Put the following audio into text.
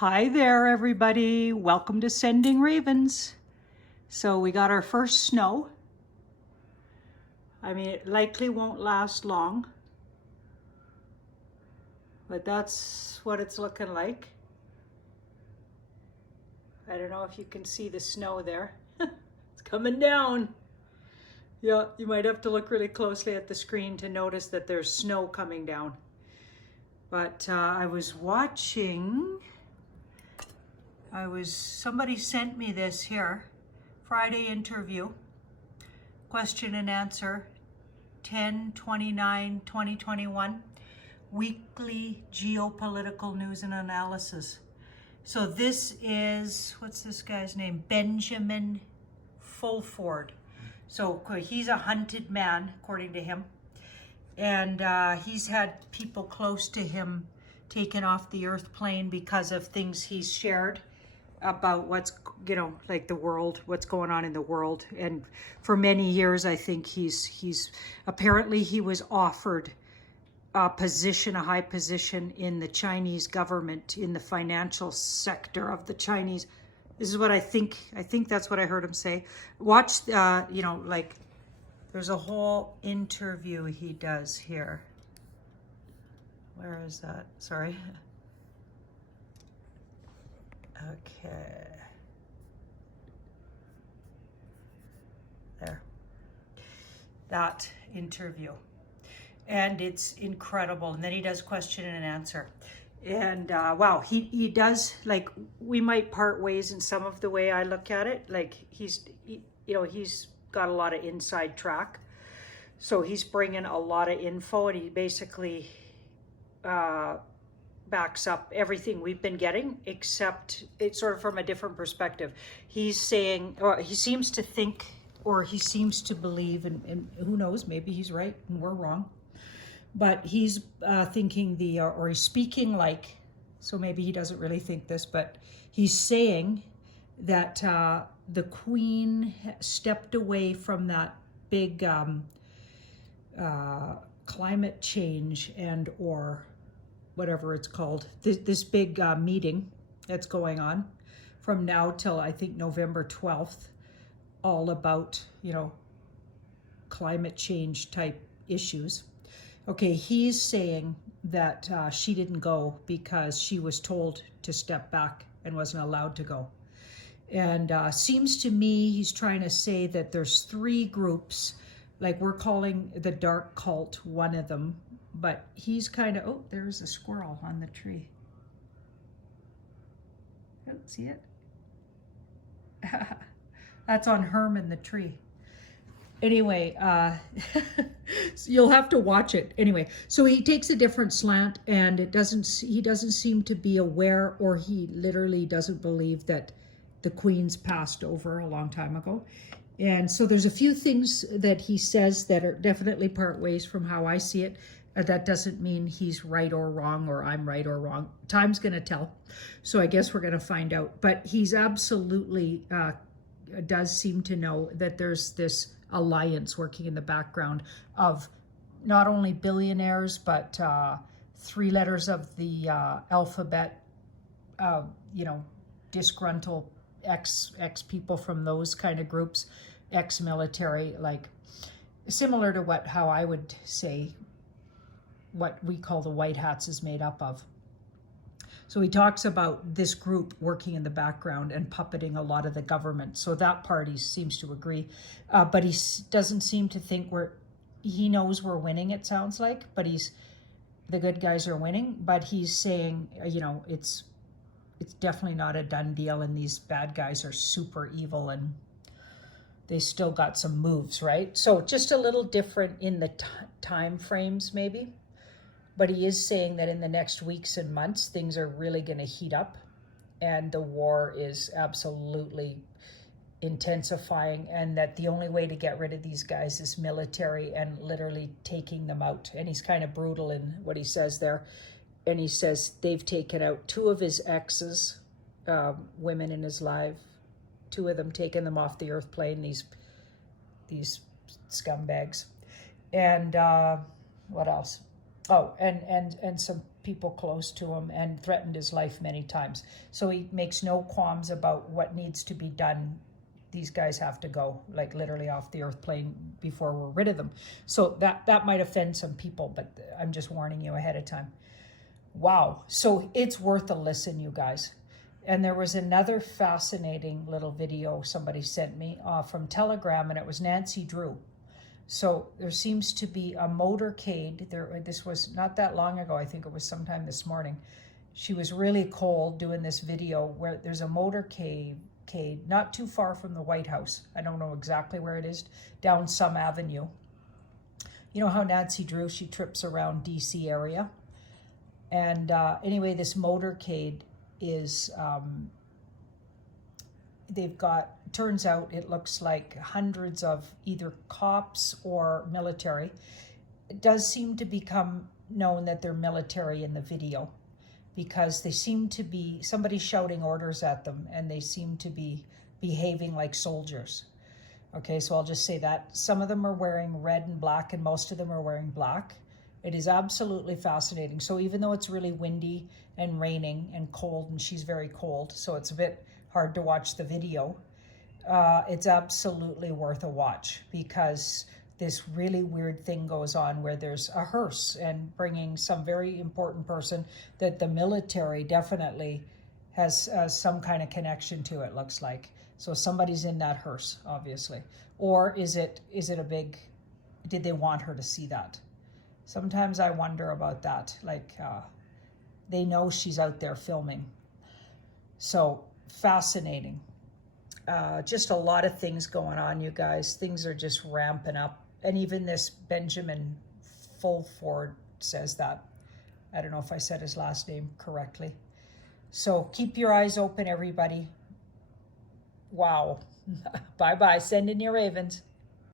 Hi there, everybody. Welcome to Sending Ravens. So we got our first snow. I mean, it likely won't last long, but that's what it's looking like. I don't know if you can see the snow there. It's coming down. Yeah, you might have to look really closely at the screen to notice that there's snow coming down. But I was watching, somebody sent me this here, Friday interview, question and answer, 10/29/2021, weekly geopolitical news and analysis. So this is, what's this guy's name? Benjamin Fulford. So he's a hunted man, according to him. And he's had people close to him taken off the earth plane because of things he's shared about what's, like the world, what's going on in the world. And for many years, I think he's apparently he was offered a position, a high position in the Chinese government, in the financial sector of the Chinese. This is what I think that's what I heard him say. Watch, like there's a whole interview he does here. Where is that? Sorry. Okay. There. That interview. And it's incredible. And then he does question and answer. And wow, he does, like, we might part ways in some of the way I look at it. Like he's got a lot of inside track. So he's bringing a lot of info, and he basically backs up everything we've been getting, except it's sort of from a different perspective. He's saying, or he seems to think, or he seems to believe, and who knows, maybe he's right and we're wrong, but he's thinking or he's speaking like, so maybe he doesn't really think this, but he's saying that the Queen stepped away from that big climate change and or whatever it's called, this big meeting that's going on from now till I think November 12th, all about, climate change type issues. Okay, he's saying that she didn't go because she was told to step back and wasn't allowed to go. And seems to me he's trying to say that there's three groups, like we're calling the dark cult one of them, but he's kind of, oh, there's a squirrel on the tree. Oh, see it? That's on Herman the tree. Anyway, you'll have to watch it. Anyway, so he takes a different slant, and he doesn't seem to be aware, or he literally doesn't believe that the Queen's passed over a long time ago. And so there's a few things that he says that are definitely part ways from how I see it. That doesn't mean he's right or wrong, or I'm right or wrong. Time's going to tell. So I guess we're going to find out. But he's absolutely does seem to know that there's this alliance working in the background of not only billionaires, but 3 letters of the alphabet, disgruntled ex people from those kind of groups, ex-military, like similar to how I would say what we call the white hats is made up of. So he talks about this group working in the background and puppeting a lot of the government. So that party seems to agree, but he doesn't seem to think he knows we're winning, it sounds like, but the good guys are winning, but he's saying, it's definitely not a done deal, and these bad guys are super evil, and they still got some moves, right? So just a little different in the time frames maybe, but he is saying that in the next weeks and months, things are really going to heat up, and the war is absolutely intensifying, and that the only way to get rid of these guys is military and literally taking them out. And he's kind of brutal in what he says there. And he says they've taken out 2 of his exes, women in his life, 2 of them, taken them off the earth plane, these scumbags. And what else? Oh, and some people close to him and threatened his life many times. So he makes no qualms about what needs to be done. These guys have to go, like literally off the earth plane before we're rid of them. So that might offend some people, but I'm just warning you ahead of time. Wow. So it's worth a listen, you guys. And there was another fascinating little video somebody sent me from Telegram, and it was Nancy Drew. So there seems to be a motorcade. This was not that long ago. I think it was sometime this morning. She was really cold doing this video where there's a motorcade not too far from the White House. I don't know exactly where it is, down some avenue. You know how Nancy Drew, she trips around DC area. And anyway, this motorcade is, they've got, turns out it looks like hundreds of either cops or military. It does seem to become known that they're military in the video, because they seem to be, somebody shouting orders at them, and they seem to be behaving like soldiers. Okay, so I'll just say that. Some of them are wearing red and black, and most of them are wearing black. It is absolutely fascinating. So even though it's really windy and raining and cold, and she's very cold, so it's a bit hard to watch the video, it's absolutely worth a watch, because this really weird thing goes on where there's a hearse and bringing some very important person that the military definitely has some kind of connection to, it looks like. So somebody's in that hearse, obviously. Or is it a big, did they want her to see that? Sometimes I wonder about that. Like, they know she's out there filming. So fascinating. Just a lot of things going on, you guys. Things are just ramping up. And even this Benjamin Fulford says that. I don't know if I said his last name correctly. So keep your eyes open, everybody. Wow. Bye-bye. Send in your ravens.